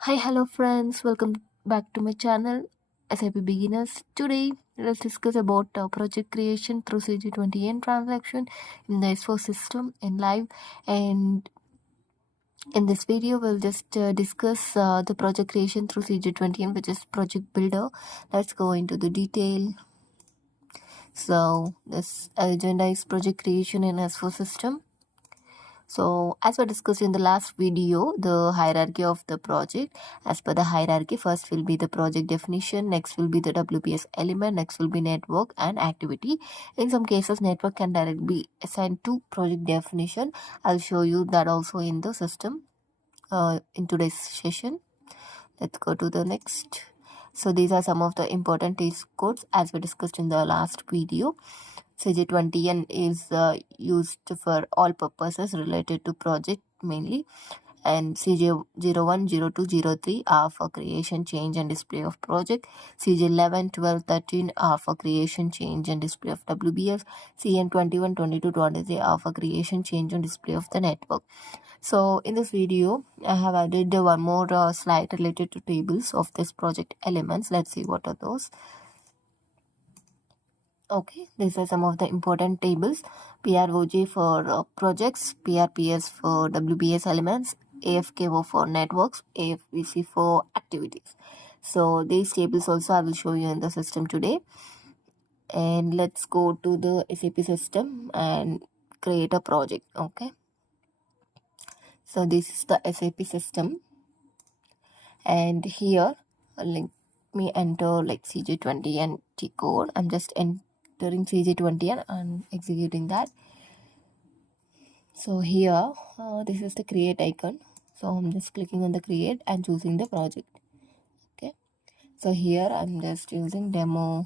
Hi, hello friends. Welcome back to my channel, SAP Beginners. Today, let's discuss about project creation through CJ20N transaction in the S4 system in live. And in this video, we'll just discuss the project creation through CJ20N, which is Project Builder. Let's go into the detail. So, this agenda is project creation in S4 system. So as we discussed in the last video, the hierarchy of the project, as per the hierarchy, first will be the project definition, next will be the WPS element, next will be network and activity. In some cases, network can directly be assigned to project definition. I'll show you that also in the system in today's session. Let's go to the next. So these are some of the important test codes as we discussed in the last video. CJ20N is used for all purposes related to project mainly, and CJ01, 02, 03 are for creation, change and display of project. CJ11, 12, 13 are for creation, change and display of WBS. CN21, 22, 23 are for creation, change and display of the network. So in this video, I have added one more slide related to tables of this project elements. Let's see what are those. Okay, these are some of the important tables. PROG for projects, PRPS for WBS elements, AFKO for networks, AFVC for activities. So these tables also I will show you in the system today. And let's go to the SAP system and create a project. Okay, so this is the SAP system, and here let me enter like CJ20N T code. I'm just entering CJ20N and executing that. So here this is the create icon, so I'm just clicking on the create and choosing the project. Okay, so here I'm just using demo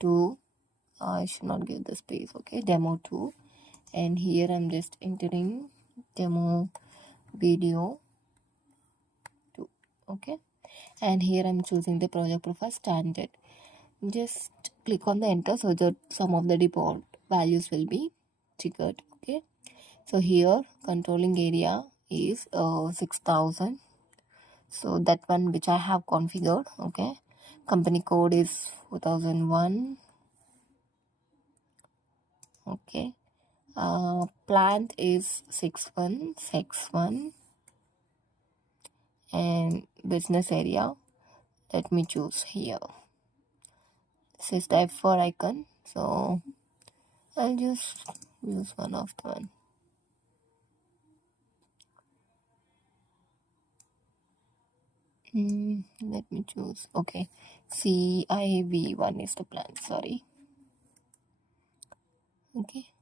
2. I should not give the space. Okay, demo 2, and here I'm just entering demo video 2. Okay, and here I'm choosing the project profile standard. Just click on the enter so that some of the default values will be triggered. Okay, so here controlling area is 6000, so that one which I have configured. Okay, company code is 4001. Okay, plant is 6161, and business area, let me choose here, this is the F4 icon, so I'll just use one of the one. Let me choose. Okay, CIV1 is the plan. Sorry. Okay,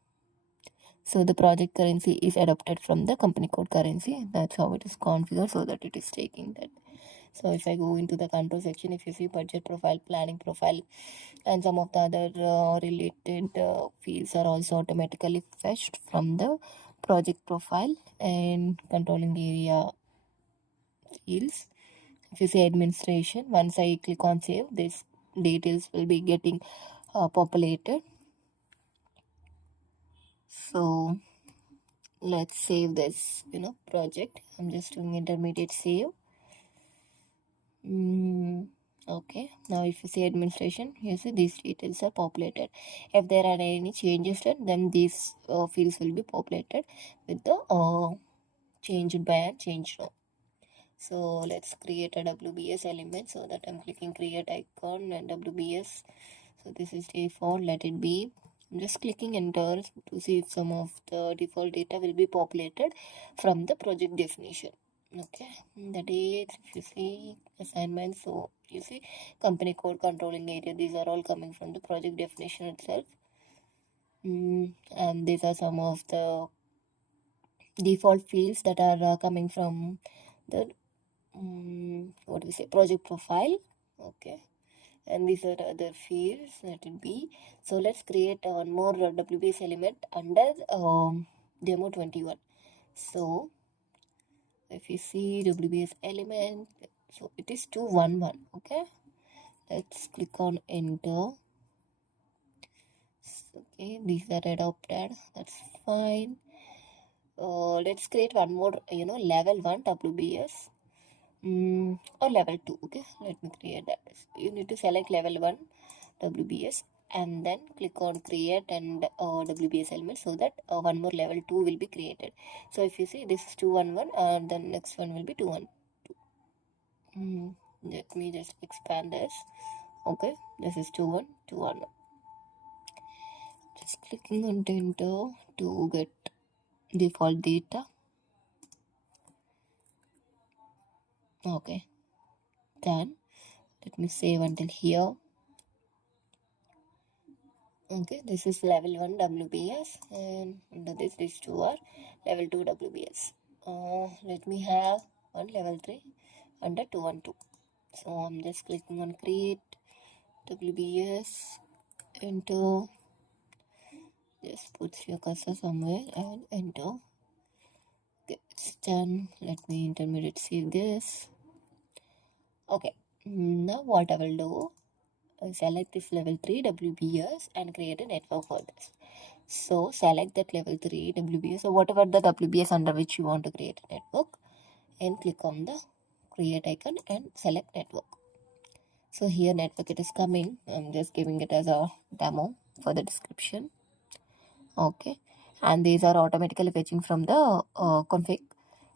so the project currency is adopted from the company code currency. That's how it is configured, so that it is taking that. So if I go into the control section, if you see budget profile, planning profile, and some of the other related fields are also automatically fetched from the project profile and controlling area fields. If you say administration, once I click on save, these details will be getting populated. So let's save this project. I'm just doing intermediate save. Okay, now if you say administration, you see these details are populated. If there are any changes done, then these fields will be populated with the changed by and changed now. So let's create a WBS element, so that I'm clicking create icon and WBS. So this is default, let it be. I'm just clicking enter to see if some of the default data will be populated from the project definition. Okay, the date, if you see assignment, so you see company code, controlling area, these are all coming from the project definition itself. And these are some of the default fields that are coming from the what do we say, project profile. Okay, and these are the other fields, let it be. So let's create one more WBS element under demo 21. So if you see WBS element, so it is 211. Okay, let's click on enter. Okay, these are adopted, that's fine. Let's create one more level 1 WBS. or level 2. Okay, let me create that. You need to select level 1 WBS and then click on create and WBS element, so that one more level 2 will be created. So if you see, this is 211 and the next one will be 212. Let me just expand this. Okay, this is 2121. Just clicking on enter to get default data. Okay, done. Let me save until here. Okay, this is level 1 WBS, and under this these two are level 2 WBS. Let me have one level 3 under 212. So I'm just clicking on create WBS, enter, just put your cursor somewhere and enter. Okay, it's done. Let me intermediate save this. Okay, now what I will do, select this level 3 WBS and create a network for this. So select that level 3 WBS or whatever the WBS under which you want to create a network, and click on the create icon and select network. So here network it is coming. I'm just giving it as a demo for the description. Okay, and these are automatically fetching from the config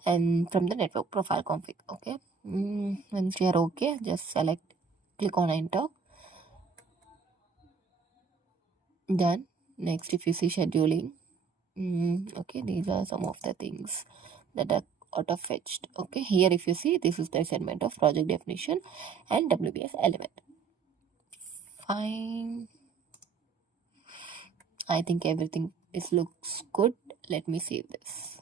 and from the network profile config. Okay, once you are okay, just select, click on enter. Done. Next, if you see scheduling, okay, these are some of the things that are auto fetched. Okay, here if you see, this is the assignment of project definition and WBS element. Fine, I think everything looks good. Let me save this.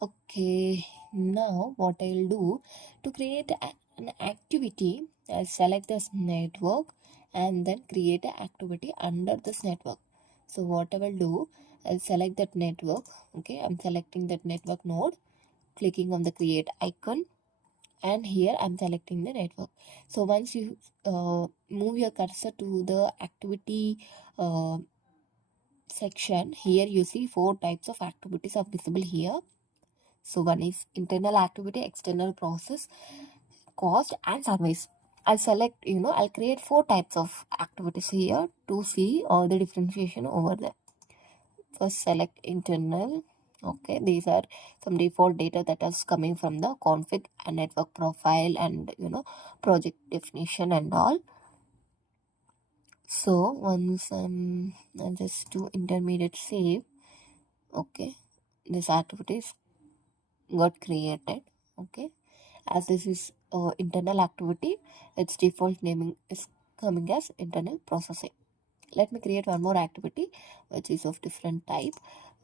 Okay, now what I'll do, to create an activity, I'll select this network and then create an activity under this network. So what I will do, I'll select that network. Okay, I'm selecting that network node, clicking on the create icon, and here I'm selecting the network. So once you move your cursor to the activity section, here you see 4 types of activities are visible here. So one is internal activity, external process, cost, and service. I'll select, I'll create 4 types of activities here to see all the differentiation over there. First select internal. Okay, these are some default data that is coming from the config and network profile and project definition and all. So once I'll just do intermediate save. Okay, this activities got created. Okay, as this is internal activity, its default naming is coming as internal processing. Let me create one more activity which is of different type.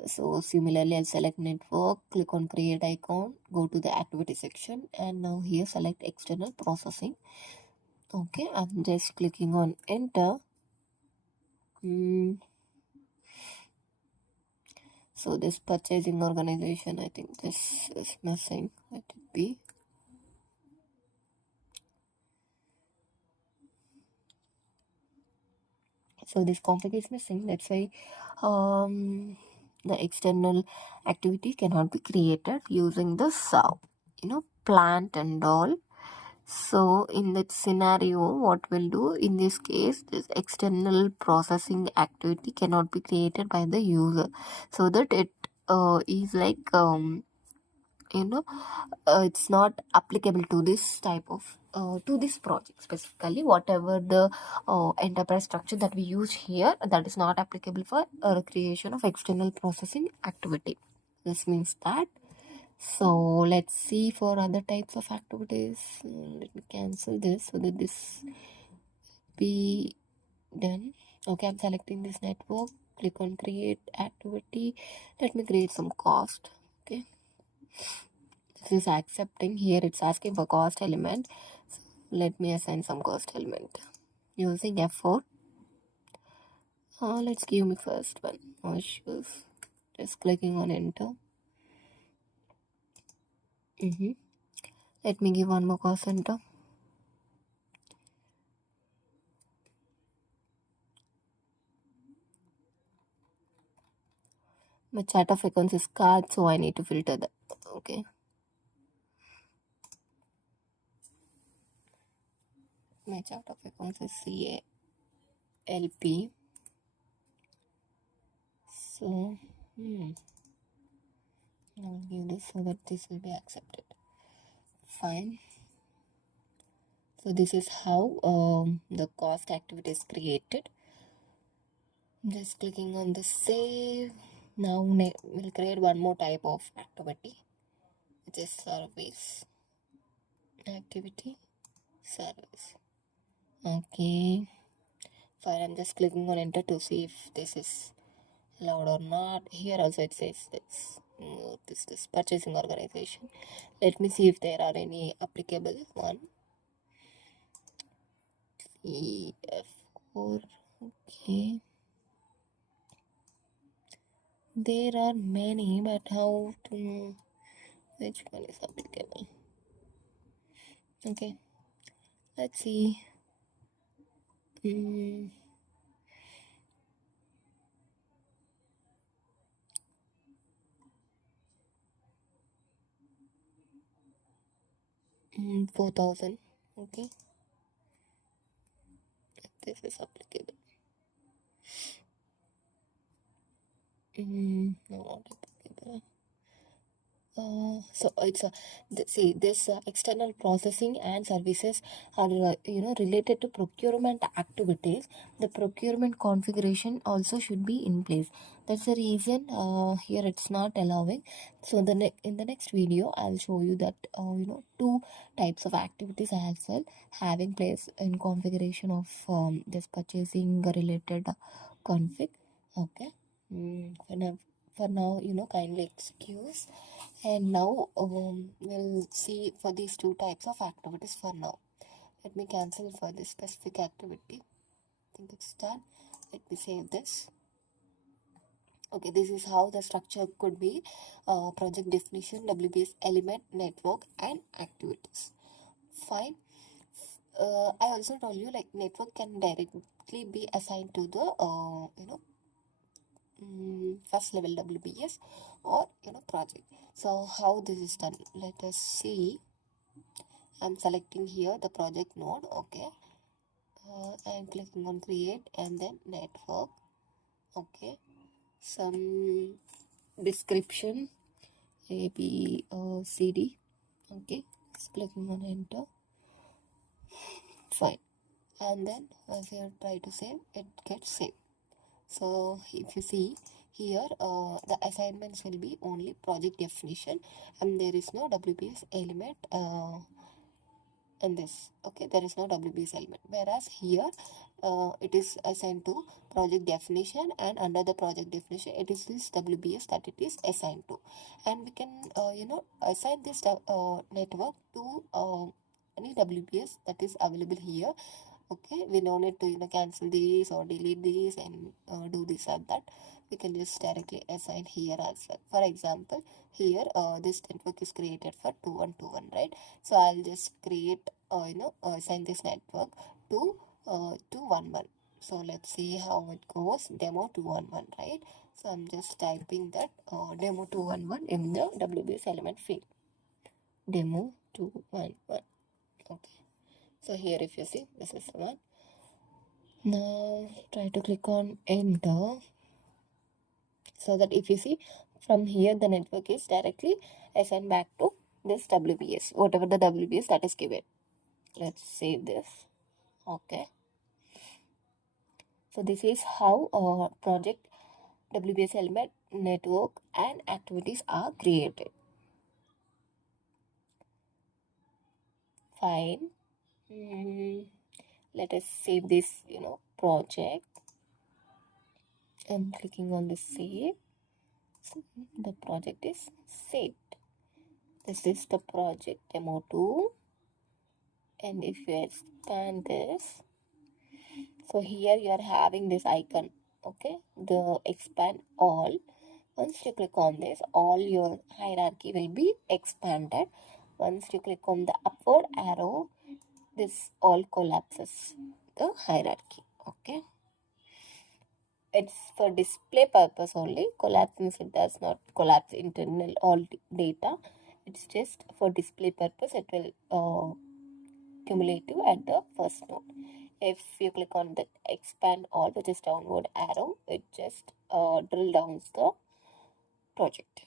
So similarly, I'll select network, click on create icon, go to the activity section, and now here select external processing. Okay, I'm just clicking on enter. So this purchasing organization, I think this is missing. Let it be. So this config is missing. That's why the external activity cannot be created using this plant and all. So in that scenario, what we'll do in this case, this external processing activity cannot be created by the user, so that it is like it's not applicable to this type of to this project specifically. Whatever the enterprise structure that we use here, that is not applicable for creation of external processing activity. This means that. So let's see for other types of activities. Let me cancel this so that this be done. Okay, I'm selecting this network, click on create activity. Let me create some cost. Okay, this is accepting. Here it's asking for cost element, so let me assign some cost element using F4. Let's give me first one. No issues. Just clicking on enter. Let me give one more cost center. My chart of accounts is card, so I need to filter that. Okay. My chart of accounts is CALP. So, I'll give this so that this will be accepted. Fine. So this is how the cost activity is created. Just clicking on the save. Now we'll create one more type of activity, which is service activity service. Okay. Fine. I'm just clicking on enter to see if this is allowed or not. Here also it says this purchasing organization. Let me see if there are any applicable one. EF4. Okay. There are many, but how to know which one is applicable? Okay, let's see. 4,000. Okay, this is applicable. No, not applicable. So it's see this external processing and services are related to procurement activities. The procurement configuration also should be in place. That's the reason here it's not allowing. So in the next video I'll show you that two types of activities as well having place in configuration of this purchasing related config. Okay. For now kindly excuse. And now we'll see for these two types of activities for now. Let me cancel for this specific activity. I think it's done. Let me save this. Okay, this is how the structure could be. Project definition, WBS element, network and activities. Fine. I also told you like network can directly be assigned to the first level WBS or project. So how this is done, let us see. I'm selecting here the project node. Okay, I'm clicking on create and then network. Okay, some description ABCD. Okay, just clicking on enter. Fine, and then as you try to save, it gets saved. So if you see here, the assignments will be only project definition and there is no WBS element in this. Okay, there is no WBS element, whereas here it is assigned to project definition, and under the project definition it is this WBS that it is assigned to, and we can assign this network to any WBS that is available here. Okay, we don't need to cancel these or delete these and do this and that. We can just directly assign here as well. For example, here this network is created for 2121, right? So I'll just create assign this network to 211. So let's see how it goes. Demo 211, right? So I'm just typing that demo 211 in the WBS element field. Demo 211. Okay. So here if you see, this is the one. Now try to click on enter, so that if you see from here the network is directly assigned back to this WBS, whatever the WBS that is given. Let's save this. Okay. So this is how project WBS element, network and activities are created. Fine. Let us save this project. I'm clicking on the save. So the project is saved. This is the project demo 2, and if you expand this, so here you are having this icon. Okay, the expand all. Once you click on this, all your hierarchy will be expanded. Once you click on the upward arrow, this all collapses the hierarchy. Okay, it's for display purpose only. Collapse means it does not collapse internal all data. It's just for display purpose. It will cumulative at the first node. If you click on the expand all, which is downward arrow, it just drill down the project.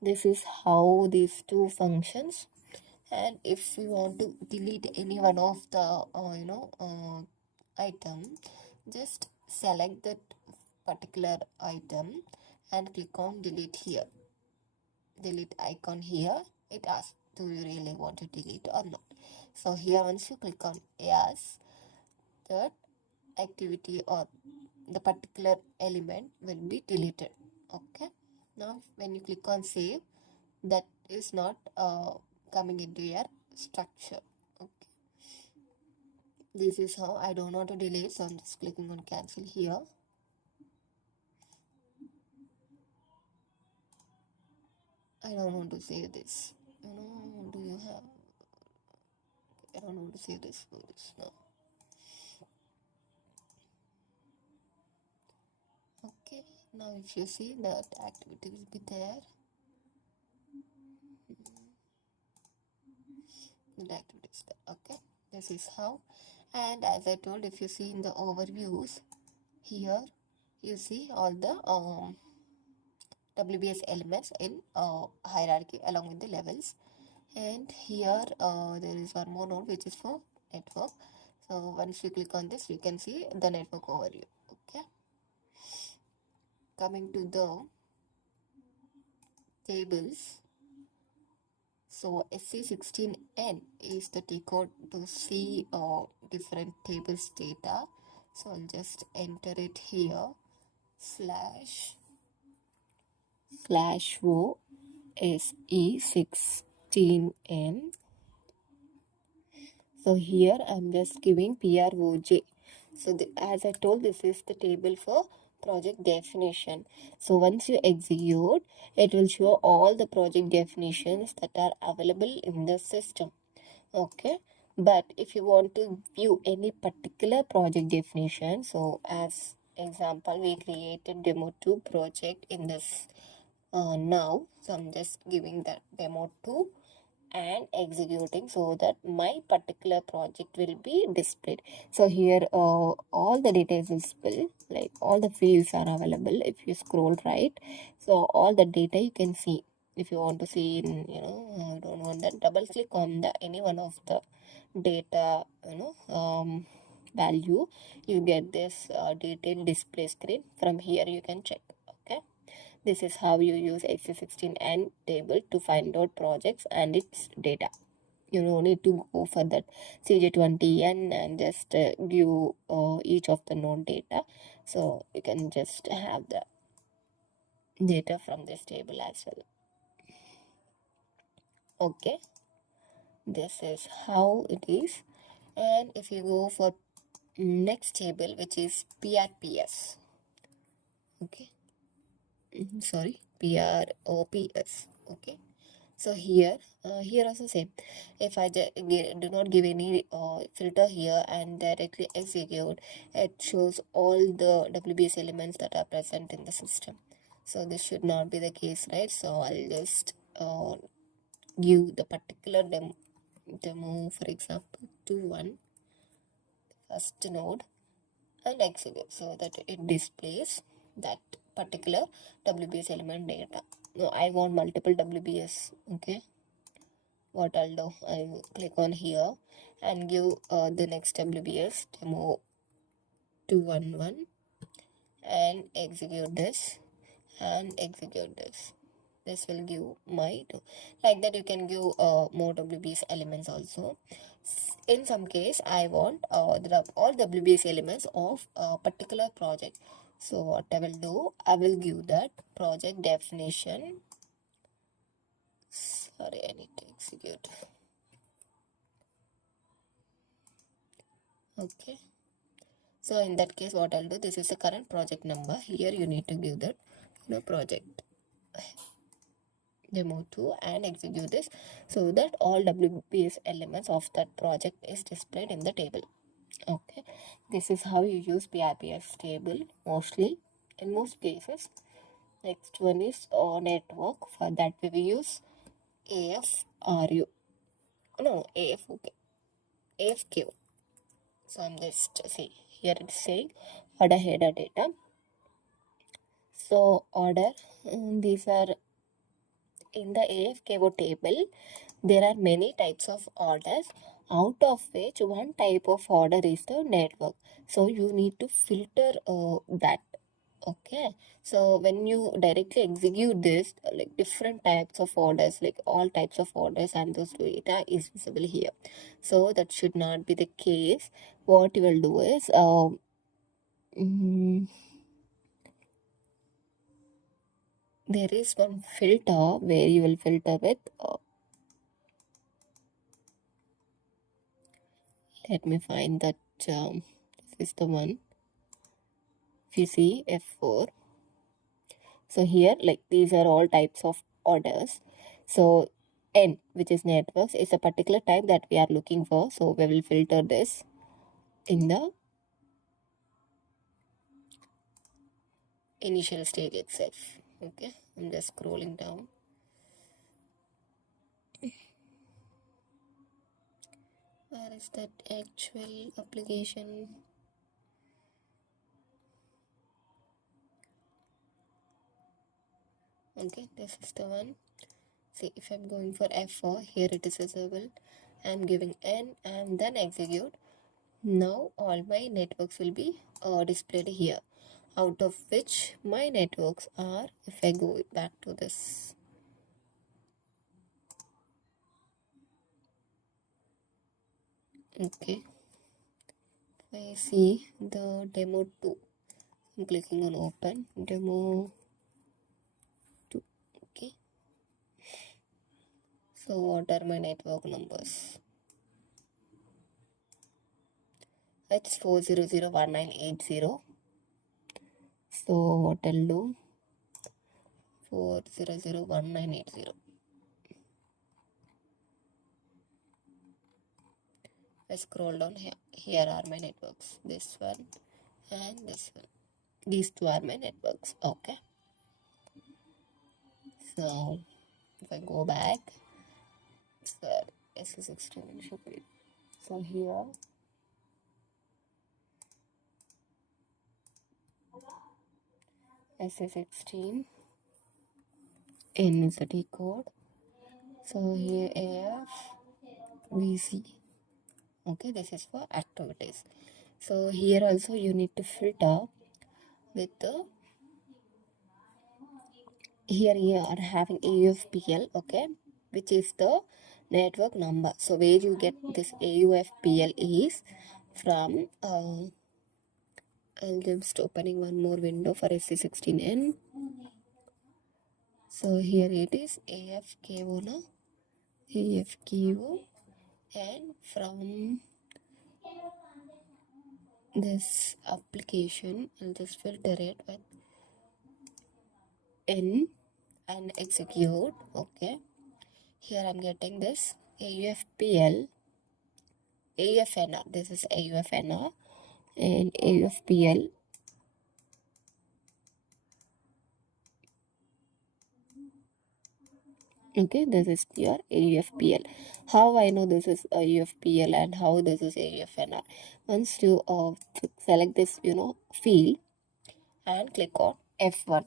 This is how these two functions. And if you want to delete any one of the item, just select that particular item and click on delete here. Delete icon here. It asks, do you really want to delete or not? So here once you click on yes, that activity or the particular element will be deleted. Okay, now when you click on save, that is not coming into your structure. Okay, this is how. I don't want to delete, so I'm just clicking on cancel here. I don't want to save this. Do you have? I don't want to save this for this now. Okay, now if you see that activity will be there. The activity is there. Okay, this is how. And as I told, if you see in the overviews here, you see all the WBS elements in hierarchy along with the levels. And here there is one more node which is for network. So once you click on this, you can see the network overview. Okay, coming to the tables. So SC16N is the T code to see different tables data. So I'll just enter it here, /o SE16N. So here I'm just giving PROJ. So as I told, this is the table for project definition. So once you execute, it will show all the project definitions that are available in the system. Okay, but if you want to view any particular project definition, so as example, we created demo 2 project in this now. So I'm just giving that demo 2 and executing so that my particular project will be displayed. So here all the details is visible, like all the fields are available. If you scroll right, so all the data you can see. If you want to see in, I don't want that, double click on the any one of the data value, you get this detailed display screen. From here you can check. Okay, this is how you use SC16N table to find out projects and its data. You don't need to go for that CJ20N and just give each of the node data. So you can just have the data from this table as well. Okay, this is how it is. And if you go for next table, which is PRPS. Okay, sorry, PROPS. Okay, so here also same. If I do not give any filter here and directly execute, it shows all the WBS elements that are present in the system. So this should not be the case, right? So I'll just give the particular demo, for example, to one first node and execute so that it displays that particular WBS element data. No, I want multiple WBS. Okay, what I'll do, I'll click on here and give the next WBS demo 211 and execute this and execute this. This will give my like that. You can give more WBS elements also. In some case, I want all WBS elements of a particular project. So what I will do, I will give that project definition. Sorry, I need to execute. Okay, so in that case, what I'll do, this is the current project number. Here you need to give that project demo 2 and execute this so that all WBS elements of that project is displayed in the table. Okay, this is how you use PRPS table mostly. in most cases. Next one is network. For that we will use AFRU. No, AF, okay. AFQ. So I'm just see here it's saying order header data. So order, these are in the AFKO table. There are many types of orders, out of which one type of order is the network. So you need to filter that. Okay, so when you directly execute this, like different types of orders, like all types of orders and those data is visible here. So that should not be the case. What you will do is, there is one filter where you will filter with, let me find that, this is the one. If you see F4, so here like these are all types of orders. So N, which is networks, is a particular type that we are looking for. So we will filter this in the initial stage itself. Okay, I'm just scrolling down. Where is that actual application? Okay, this is the one. See, if I'm going for F4, here it is visible. I'm giving N and then execute. Now all my networks will be displayed here, out of which my networks are, if I go back to this, okay, I see the demo 2. I'm clicking on open demo 2. Okay, so what are my network numbers? It's 4001980. So what I'll do, 4001980. I scroll down here. Here are my networks. This one and this one. These two are my networks. Okay. So if I go back, so S16 should be. So here S16 N is the decode. So here AF VC. Okay, this is for activities. So here also you need to filter with the, here you are having AUFPL, okay, which is the network number. So where you get this AUFPL is from, I'm just opening one more window for SC16N. So here it is AFKO, no? AFKO, and from this application I'll just filter it with N and execute. Okay, here I'm getting this AUFPL, AUFNR, this is AUFNR and AUFPL. Okay, this is your AUFPL. How I know this is AUFPL and how this is AUFNR? Once you select this, field and click on F1.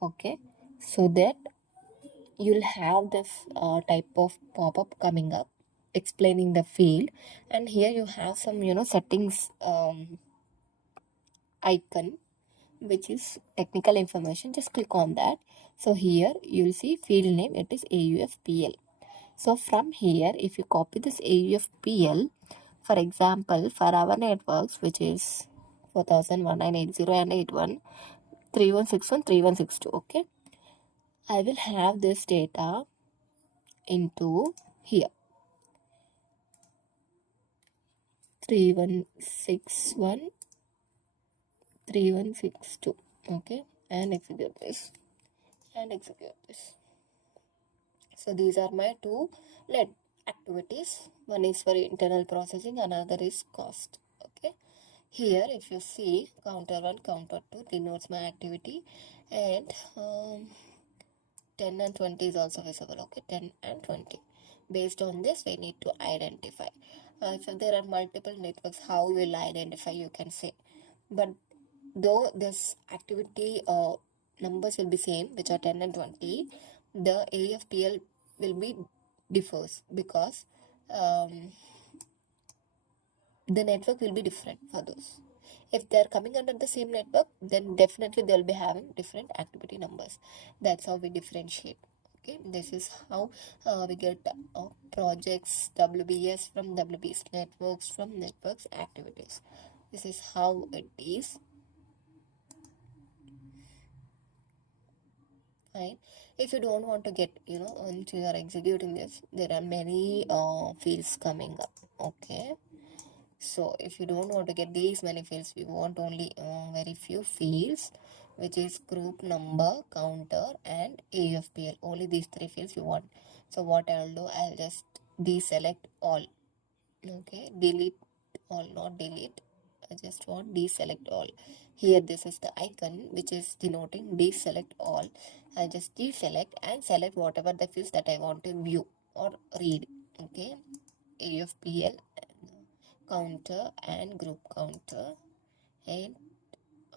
Okay, so that you'll have this type of pop-up coming up explaining the field, and here you have some settings icon which is technical information. Just click on that. So here you'll see field name, it is AUFPL. So from here, if you copy this AUFPL, for example, for our networks, which is 401980 and 81, 3161, 3162, okay, I will have this data into here, 3161, 3162, okay, and execute this, and execute this. So these are my two net activities. One is for internal processing, another is cost. Okay. Here if you see counter 1, counter 2 denotes my activity, and 10 and 20 is also visible. Okay, 10 and 20. Based on this, we need to identify. If there are multiple networks, how will identify, you can say. But though this activity numbers will be same, which are 10 and 20, the AFPL will be differs, because the network will be different for those. If they're coming under the same network, then definitely they'll be having different activity numbers. That's how we differentiate. Okay, this is how we get projects WBS from WBS, networks from networks, activities. This is how it is. Fine. If you don't want to get, once you are executing this, there are many fields coming up. Okay. So if you don't want to get these many fields, we want only very few fields, which is group number, counter, and AFPL. Only these three fields you want. So what I'll do, I'll just deselect all. Okay, delete all, not delete. I just want deselect all. Here this is the icon which is denoting deselect all. I just deselect and select whatever the fields that I want to view or read. Okay, AFPL, counter, and group counter, and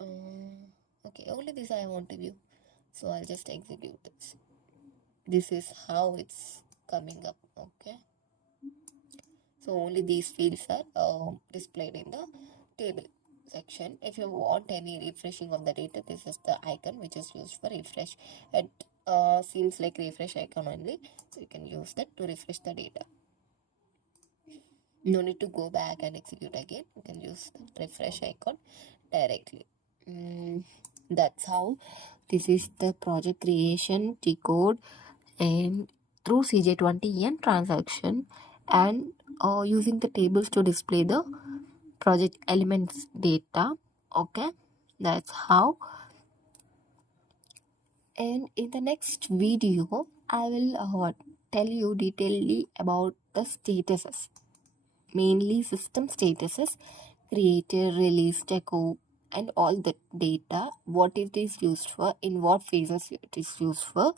okay, only this I want to view, so I'll just execute this. This is how it's coming up. Okay, so only these fields are displayed in the table section. If you want any refreshing of the data, this is the icon which is used for refresh. It seems like refresh icon only, so you can use that to refresh the data. No need to go back and execute again. You can use the refresh icon directly. That's how this is the project creation decode and through CJ20N transaction, and using the tables to display the project elements data. Okay, that's how. And in the next video, I will tell you detailedly about the statuses, mainly system statuses, created, released, echo, and all the data, what it is used for, in what phases it is used for.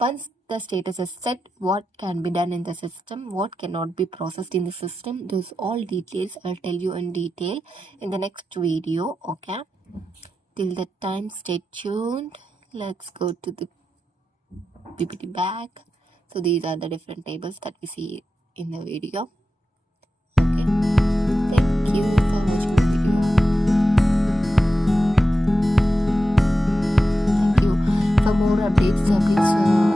Once the status is set, what can be done in the system, what cannot be processed in the system, those all details I'll tell you in detail in the next video. Okay, till that time, stay tuned. Let's go to the PPT back. So these are the different tables that we see in the video. Okay, thank you for watching the video. Thank you. For more updates, please